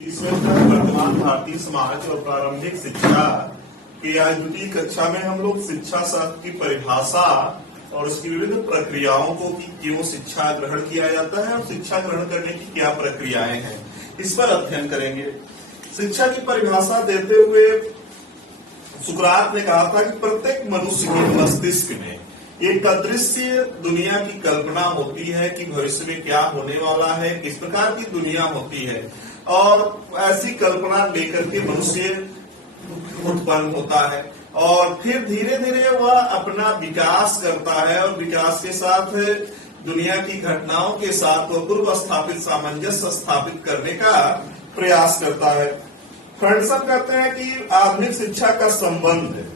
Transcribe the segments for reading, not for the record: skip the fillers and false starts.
वर्तमान भारतीय समाज और प्रारंभिक शिक्षा की आज द्वितीय कक्षा में हम लोग शिक्षा शास्त्र की परिभाषा और उसकी विविध प्रक्रियाओं को कि क्यों शिक्षा ग्रहण किया जाता है और शिक्षा ग्रहण करने की क्या प्रक्रियाएं हैं, इस पर अध्ययन करेंगे। शिक्षा की परिभाषा देते हुए सुकरात ने कहा था कि प्रत्येक मनुष्य के मस्तिष्क में एक अदृश्य दुनिया की कल्पना होती है कि भविष्य में क्या होने वाला है, किस प्रकार की दुनिया होती है, और ऐसी कल्पना लेकर के मनुष्य उत्पन्न होता है और फिर धीरे धीरे वह अपना विकास करता है और विकास के साथ दुनिया की घटनाओं के साथ वह पूर्व स्थापित सामंजस्य स्थापित करने का प्रयास करता है। फ्रेंडसन कहते हैं कि आधुनिक शिक्षा का संबंध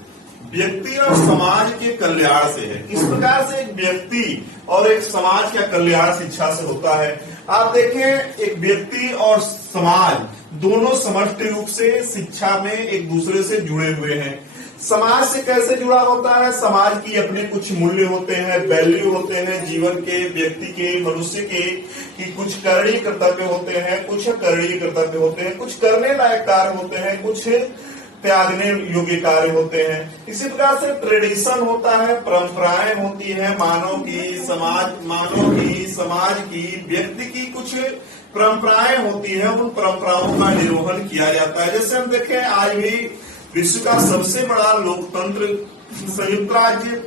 व्यक्ति और समाज के कल्याण से है। किस प्रकार से एक व्यक्ति और एक समाज का कल्याण शिक्षा से होता है। आप देखें, एक व्यक्ति और समाज दोनों समष्टि रूप से शिक्षा में एक दूसरे से जुड़े हुए हैं। समाज से कैसे जुड़ा होता है? समाज की अपने कुछ मूल्य होते हैं, वैल्यू होते हैं, जीवन के, व्यक्ति के, मनुष्य के, कि कुछ करणीय कर्तव्य होते हैं, कुछ अकरणीय कर्तव्य होते हैं, कुछ करने लायक कार्य होते हैं, कुछ त्यागने योग्य कार्य होते हैं। इसी प्रकार से ट्रेडिशन होता है, परंपराएं होती है, मानव की, समाज की, व्यक्ति की कुछ परंपराएं होती है, उन परंपराओं का निर्वहन किया जाता है। जैसे हम देखें, आज भी विश्व का सबसे बड़ा लोकतंत्र संयुक्त राज्य,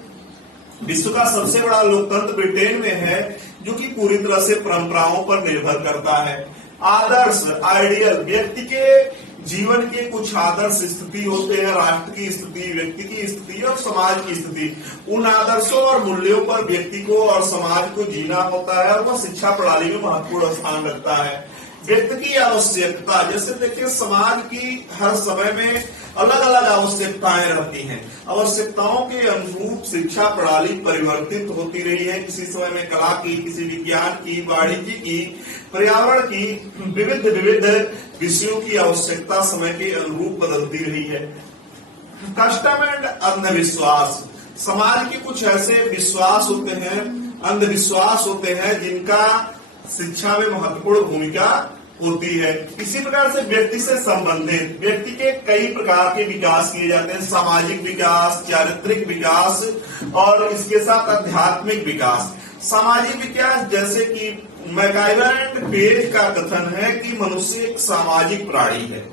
विश्व का सबसे बड़ा लोकतंत्र ब्रिटेन में है, जो कि पूरी तरह से परंपराओं पर निर्भर करता है। आदर्श, आइडियल, व्यक्ति के जीवन के कुछ आदर्श स्थिति होते हैं, राष्ट्र की स्थिति, व्यक्ति की स्थिति और समाज की स्थिति। उन आदर्शों और मूल्यों पर व्यक्ति को और समाज को जीना होता है और वह शिक्षा प्रणाली में महत्वपूर्ण स्थान रखता है। व्यक्ति की आवश्यकता, जैसे देखिए, समाज की हर समय में अलग अलग आवश्यकताएं रहती हैं। आवश्यकताओं के अनुरूप शिक्षा प्रणाली परिवर्तित होती रही है। किसी समय में कला की, किसी विज्ञान की, वाणिज्य की, पर्यावरण की, विविध विषयों की आवश्यकता समय के अनुरूप बदलती रही है। कस्टम एंड अंधविश्वास, समाज के कुछ ऐसे विश्वास होते हैं, अंधविश्वास होते हैं, जिनका शिक्षा में महत्वपूर्ण भूमिका होती है। इसी प्रकार से व्यक्ति से संबंधित व्यक्ति के कई प्रकार के विकास किए जाते हैं। सामाजिक विकास, चारित्रिक विकास और इसके साथ आध्यात्मिक विकास। सामाजिक विकास, जैसे कि मैकाइवर एंड पेज का कथन है कि मनुष्य एक सामाजिक प्राणी है।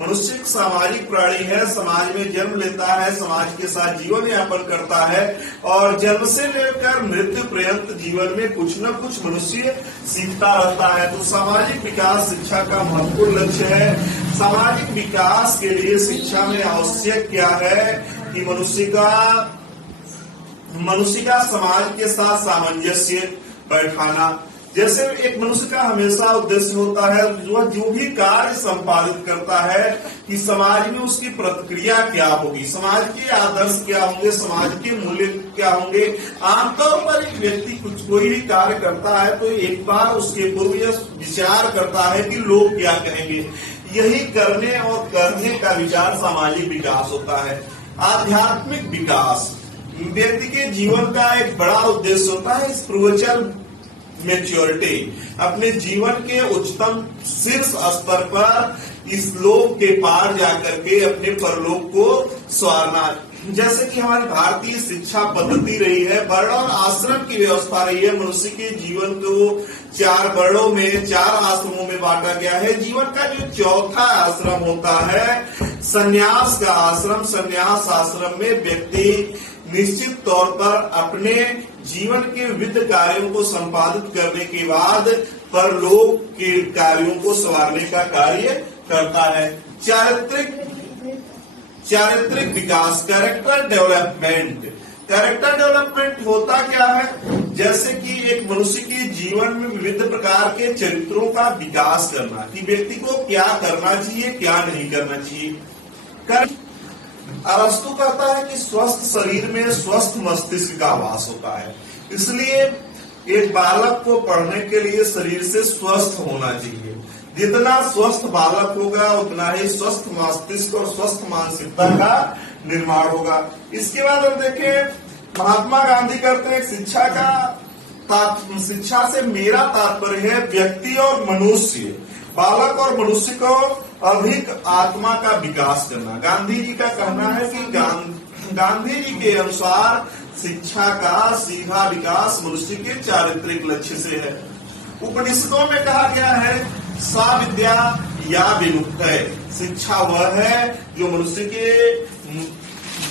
मनुष्य एक सामाजिक प्राणी है, समाज में जन्म लेता है, समाज के साथ जीवन यापन करता है और जन्म से लेकर मृत्यु पर्यंत जीवन में कुछ न कुछ मनुष्य सीखता रहता है। तो सामाजिक विकास शिक्षा का महत्वपूर्ण लक्ष्य है। सामाजिक विकास के लिए शिक्षा में आवश्यक क्या है कि मनुष्य का समाज के साथ सामंजस्य बैठाना। जैसे एक मनुष्य का हमेशा उद्देश्य होता है, जो भी कार्य संपादित करता है, कि समाज में उसकी प्रतिक्रिया क्या होगी, समाज के आदर्श क्या होंगे, समाज के मूल्य क्या होंगे। आमतौर पर एक व्यक्ति कोई भी कार्य करता है तो एक बार उसके पूर्व यह विचार करता है कि लोग क्या कहेंगे। यही करने और करने का विचार सामाजिक विकास होता है। आध्यात्मिक विकास व्यक्ति के जीवन का एक बड़ा उद्देश्य होता है। स्पिरिचुअल मैच्योरिटी, अपने जीवन के उच्चतम शीर्ष स्तर पर इस लोक के पार जाकर के अपने परलोक को संवारना। जैसे कि हमारी भारतीय शिक्षा पद्धति रही है, वर्ण और आश्रम की व्यवस्था रही है। मनुष्य के जीवन को 4 वर्णों में, 4 आश्रमों में बांटा गया है। जीवन का जो चौथा आश्रम होता है संन्यास का आश्रम। संन्यास आश्रम में व्यक्ति निश्चित तौर पर अपने जीवन के विविध कार्यों को संपादित करने के बाद परलोक के कार्यों को संवारने का कार्य करता है। चारित्रिक विकास, कैरेक्टर डेवलपमेंट। कैरेक्टर डेवलपमेंट होता क्या है? जैसे कि एक मनुष्य के जीवन में विविध प्रकार के चरित्रों का विकास करना, कि व्यक्ति को क्या करना चाहिए, क्या नहीं करना चाहिए। अरस्तु कहता है कि स्वस्थ शरीर में स्वस्थ मस्तिष्क का वास होता है। इसलिए एक बालक को पढ़ने के लिए शरीर से स्वस्थ होना चाहिए। जितना स्वस्थ बालक होगा उतना ही स्वस्थ मस्तिष्क और स्वस्थ मानसिकता का निर्माण होगा। इसके बाद हम देखें, महात्मा गांधी कहते हैं शिक्षा से मेरा तात्पर्य है व्यक्ति और मनुष्य बालक और मनुष्य को अधिक आत्मा का विकास करना। गांधी जी का कहना है कि गांधी जी के अनुसार शिक्षा का सीधा विकास मनुष्य के चारित्रिक लक्ष्य से है। उपनिषदों में कहा गया है सा विद्या या विमुक्तय, शिक्षा वह है जो मनुष्य के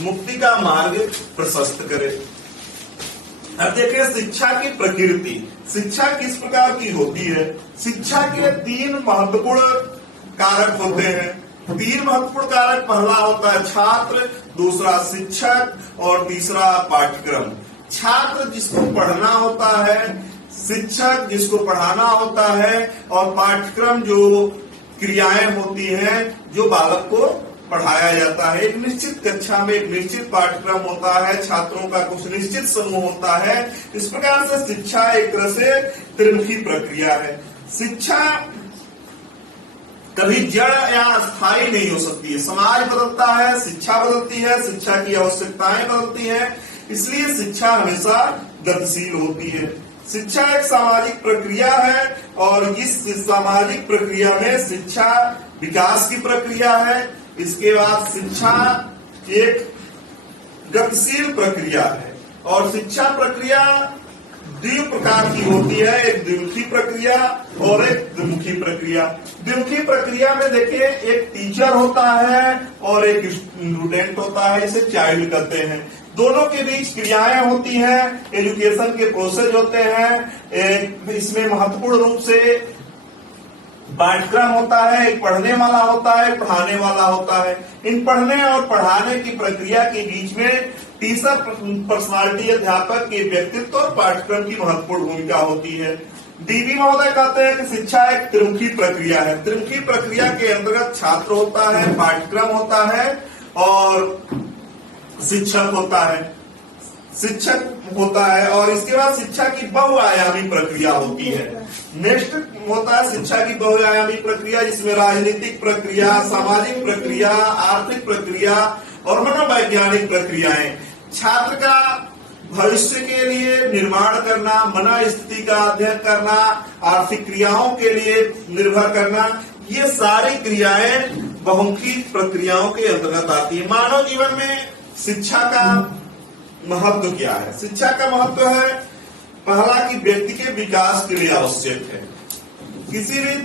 मुक्ति का मार्ग प्रशस्त करे। अब देखिए शिक्षा की प्रकृति, शिक्षा किस प्रकार की होती है। शिक्षा के 3 महत्वपूर्ण कारक होते हैं। 3 महत्वपूर्ण कारक, पहला होता है छात्र, दूसरा शिक्षक और तीसरा पाठ्यक्रम। छात्र जिसको पढ़ना होता है, शिक्षक जिसको पढ़ाना होता है, और पाठ्यक्रम जो क्रियाएं होती हैं जो बालक को पढ़ाया जाता है। एक निश्चित कक्षा में एक निश्चित पाठ्यक्रम होता है, छात्रों का कुछ निश्चित समूह होता है। इस प्रकार से शिक्षा एक तरह से त्रिमुखी प्रक्रिया है। शिक्षा कभी जड़ या स्थायी नहीं हो सकती है। समाज बदलता है, शिक्षा बदलती है, शिक्षा की आवश्यकताएं बदलती हैं, इसलिए शिक्षा हमेशा गतिशील होती है। शिक्षा एक सामाजिक प्रक्रिया है और इस सामाजिक प्रक्रिया में शिक्षा विकास की प्रक्रिया है। इसके बाद शिक्षा एक गतिशील प्रक्रिया है और शिक्षा प्रक्रिया 2 प्रकार की होती है, एक द्विमुखी प्रक्रिया और एक द्विमुखी प्रक्रिया। द्विमुखी प्रक्रिया में देखिए एक टीचर होता है और एक स्टूडेंट होता है, इसे चाइल्ड कहते हैं। दोनों के बीच क्रियाएं होती हैं, एजुकेशन के प्रोसेस होते हैं। इसमें महत्वपूर्ण रूप से पाठ्यक्रम होता है, एक पढ़ने वाला होता है, पढ़ाने वाला होता है। इन पढ़ने और पढ़ाने की प्रक्रिया के बीच में तीसरा पर्सनालिटी अध्यापक के व्यक्तित्व और पाठ्यक्रम की महत्वपूर्ण भूमिका होती है। डीबी महोदय कहते हैं कि शिक्षा एक त्रिमुखी प्रक्रिया है। त्रिमुखी प्रक्रिया के अंतर्गत छात्र होता है, पाठ्यक्रम होता है और शिक्षक होता है और इसके बाद शिक्षा की बहुआयामी प्रक्रिया होती है। नेक्स्ट होता है शिक्षा की बहुआयामी प्रक्रिया, जिसमें राजनीतिक प्रक्रिया, सामाजिक प्रक्रिया, आर्थिक प्रक्रिया और मनोवैज्ञानिक प्रक्रियाएं। छात्र का भविष्य के लिए निर्माण करना, मनोस्थिति का अध्ययन करना, आर्थिक क्रियाओं के लिए निर्भर करना, ये सारी क्रियाएं बहुमुखी प्रक्रियाओं के अंतर्गत आती है। मानव जीवन में शिक्षा का महत्व क्या है? शिक्षा का महत्व है पहला कि व्यक्ति के विकास के लिए आवश्यक है। किसी भी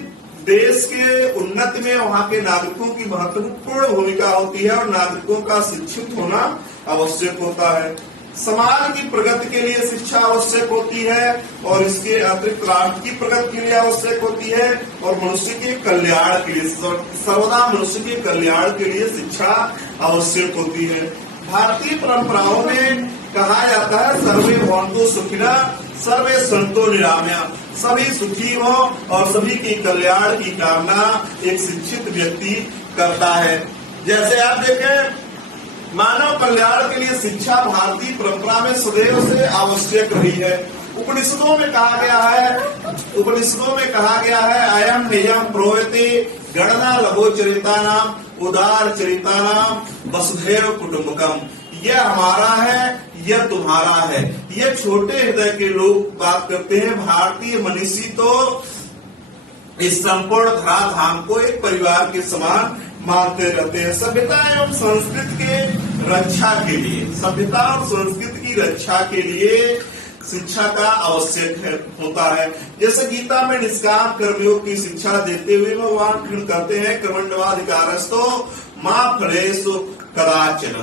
देश के उन्नति में वहां के नागरिकों की महत्वपूर्ण भूमिका होती है और नागरिकों का शिक्षित होना आवश्यक होता है। समाज की प्रगति के लिए शिक्षा आवश्यक होती है और इसके अतिरिक्त राष्ट्र की प्रगति के लिए आवश्यक होती है और मनुष्य के कल्याण के लिए, सर्वदा मनुष्य के कल्याण के लिए शिक्षा आवश्यक होती है। भारतीय परंपराओं में कहा जाता है सर्वे भवन्तु सुखिनः सर्वे सन्तु निरामया, सभी सुखी हो और सभी के कल्याण की कामना एक शिक्षित व्यक्ति करता है। जैसे आप देखें, मानव कल्याण के लिए शिक्षा भारतीय परंपरा में सदैव से आवश्यक रही है। उपनिषदों में कहा गया है अयम नियम प्रोयते गणना लघु चरितानाम उदार चरितानाम वसुधैव कुटुंबकम। यह हमारा है, यह तुम्हारा है। ये छोटे हृदय के लोग बात करते हैं। भारतीय मनीषी तो इस संपूर्ण धराधाम को एक परिवार के समान मानते रहते हैं। सभ्यता एवं संस्कृति के रक्षा के लिए, सभ्यता और संस्कृति की रक्षा के लिए शिक्षा का आवश्यक होता है। जैसे गीता में निष्काम कर्मयोग की शिक्षा देते हुए भगवान कृष्ण कहते हैं कर्मण्येवाधिकारस्तो मा फलेषु कदाचन।